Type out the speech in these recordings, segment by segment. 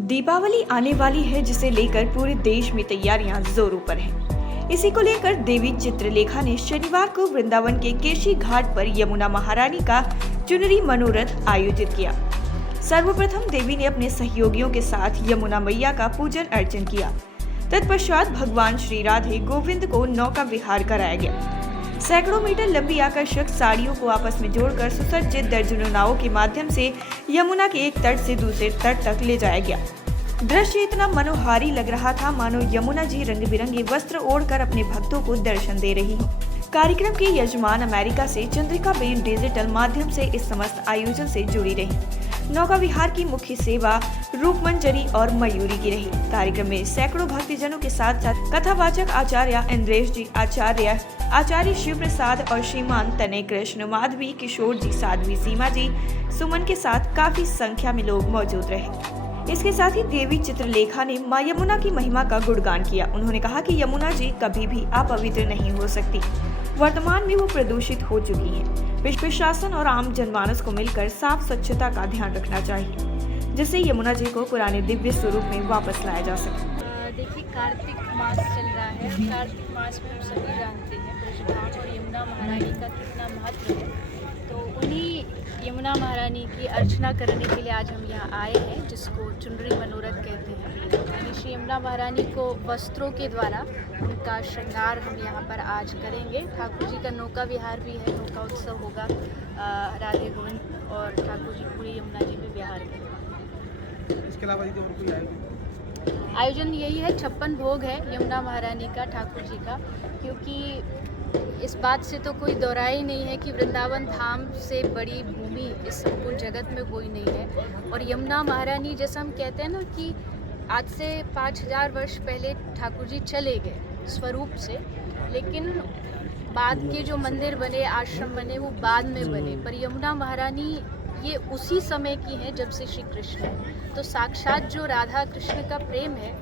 दीपावली आने वाली है, जिसे लेकर पूरे देश में तैयारियां जोरों पर हैं। इसी को लेकर देवी चित्रलेखा ने शनिवार को वृंदावन के केशी घाट पर यमुना महारानी का चुनरी मनोरथ आयोजित किया। सर्वप्रथम देवी ने अपने सहयोगियों के साथ यमुना मैया का पूजन अर्चन किया। तत्पश्चात भगवान श्री राधे गोविंद को नौका विहार कराया गया। सैकड़ों मीटर लंबी आकर्षक साड़ियों को आपस में जोड़कर सुसज्जित दर्जनों नावों के माध्यम से यमुना के एक तट से दूसरे तट तक ले जाया गया। दृश्य इतना मनोहारी लग रहा था मानो यमुना जी रंग बिरंगे वस्त्र ओढ़कर अपने भक्तों को दर्शन दे रही हो। कार्यक्रम के यजमान अमेरिका से चंद्रिका बेन डिजिटल माध्यम से इस समस्त आयोजन से जुड़ी रही। नौका विहार की मुख्य सेवा रूपमंजरी और मयूरी की रही। कार्यक्रम में सैकड़ों भक्तजनों के साथ साथ कथावाचक आचार्य इंद्रेश जी, आचार्य शिव प्रसाद और श्रीमान तनय कृष्ण, माधवी, किशोर जी, साध्वी सीमा जी, सुमन के साथ काफी संख्या में लोग मौजूद रहे। इसके साथ ही देवी चित्रलेखा ने मां यमुना की महिमा का गुणगान किया। उन्होंने कहा कि यमुना जी कभी भी अपवित्र नहीं हो सकती। वर्तमान में वो प्रदूषित हो चुकी है। प्रशासन और आम जनमानस को मिलकर साफ स्वच्छता का ध्यान रखना चाहिए, जिससे यमुना जी को पुराने दिव्य स्वरूप में वापस लाया जा सके। देखिए, कार्तिक मास चल रहा है। कार्तिक मास में हम सभी जानते हैं ब्रजधाम और यमुना महारानी का कितना महत्व है। तो उन्हीं यमुना महारानी की अर्चना करने के लिए आज हम यहाँ आए हैं, जिसको चुनरी मनोरथ कहते हैं। यानी श्री यमुना महारानी को वस्त्रों के द्वारा उनका श्रृंगार हम यहाँ पर आज करेंगे। ठाकुर जी का नौका विहार भी है, नौका उत्सव होगा। राधे गोविंद और ठाकुर जी पूरी यमुना जी में विहार करेंगे। इसके अलावा कोई आयोजन यही है, 56 भोग है यमुना महारानी का, ठाकुर जी का। क्योंकि इस बात से तो कोई दौरा ही नहीं है कि वृंदावन धाम से बड़ी भूमि इस संपूर्ण जगत में कोई नहीं है। और यमुना महारानी, जैसा हम कहते हैं ना कि आज से 5000 वर्ष पहले ठाकुर जी चले गए स्वरूप से, लेकिन बाद के जो मंदिर बने, आश्रम बने, वो बाद में बने। पर यमुना महारानी ये उसी समय की है जब से श्री कृष्ण है। तो साक्षात जो राधा कृष्ण का प्रेम है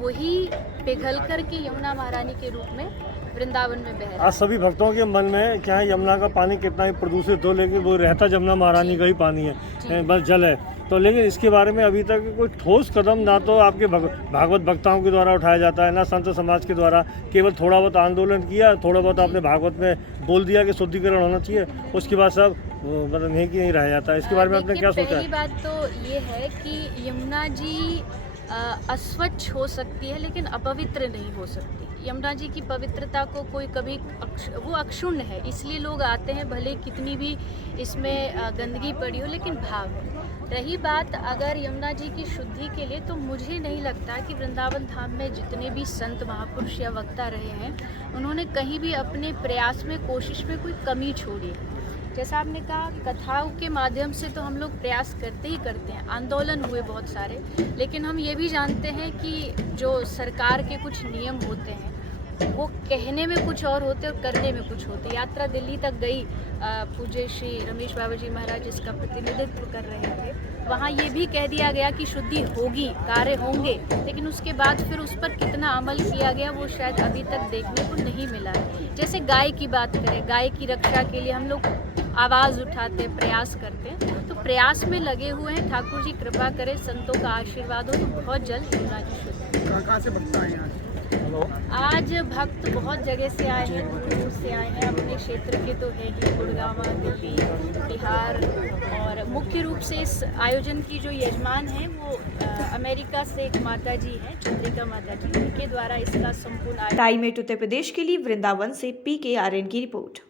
वही पिघल कर के यमुना महारानी के रूप में वृंदावन में बह रहा है। आज सभी भक्तों के मन में क्या है, यमुना का पानी कितना ही प्रदूषित हो, लेकिन वो रहता यमुना महारानी का ही पानी है, बस जल है। तो लेकिन इसके बारे में अभी तक कोई ठोस कदम ना तो आपके भागवत भक्ताओं के द्वारा उठाया जाता है, ना संत समाज के द्वारा। केवल थोड़ा बहुत आंदोलन किया, थोड़ा बहुत आपने भागवत में बोल दिया कि शुद्धिकरण होना चाहिए, उसके बाद सब मतलब नहीं कि नहीं रह जाता। इसके बारे में आपने क्या सोचा? पहली बात तो ये है कि यमुना जी अस्वच्छ हो सकती है, लेकिन अपवित्र नहीं हो सकती। यमुना जी की पवित्रता को कोई कभी वो अक्षुण्ण है, इसलिए लोग आते हैं, भले कितनी भी इसमें गंदगी पड़ी हो, लेकिन भाव है। रही बात अगर यमुना जी की शुद्धि के लिए, तो मुझे नहीं लगता कि वृंदावन धाम में जितने भी संत महापुरुष या वक्ता रहे हैं, उन्होंने कहीं भी अपने प्रयास में, कोशिश में कोई कमी छोड़ी है। जैसा आपने कहा, कथाओं के माध्यम से तो हम लोग प्रयास करते ही करते हैं, आंदोलन हुए बहुत सारे, लेकिन हम ये भी जानते हैं कि जो सरकार के कुछ नियम होते हैं वो कहने में कुछ और होते और करने में कुछ होते। यात्रा दिल्ली तक गई, पूज्य श्री रमेश बाबा जी महाराज इसका प्रतिनिधित्व कर रहे थे। वहाँ ये भी कह दिया गया कि शुद्धि होगी, कार्य होंगे, लेकिन उसके बाद फिर उस पर कितना अमल किया गया वो शायद अभी तक देखने को नहीं मिला है। जैसे गाय की बात करें, गाय की रक्षा के लिए हम लोग आवाज़ उठाते, प्रयास करते हैं, तो प्रयास में लगे हुए हैं। ठाकुर जी कृपा करें, संतों का आशीर्वाद हो तो बहुत जल्द यमुना जी शुद्ध। कहाँ से भक्त आए हैं आज भक्त बहुत जगह से आए हैं, दूर से आए हैं। अपने क्षेत्र के तो है ही, गुड़गांव, दिल्ली, बिहार, और मुख्य रूप से इस आयोजन की जो यजमान हैं वो अमेरिका से एक माता जी हैं, चंद्रिका माता जी, उनके द्वारा इसका संपूर्ण टाइम 8 उत्तर प्रदेश के लिए वृंदावन से PKRN की रिपोर्ट।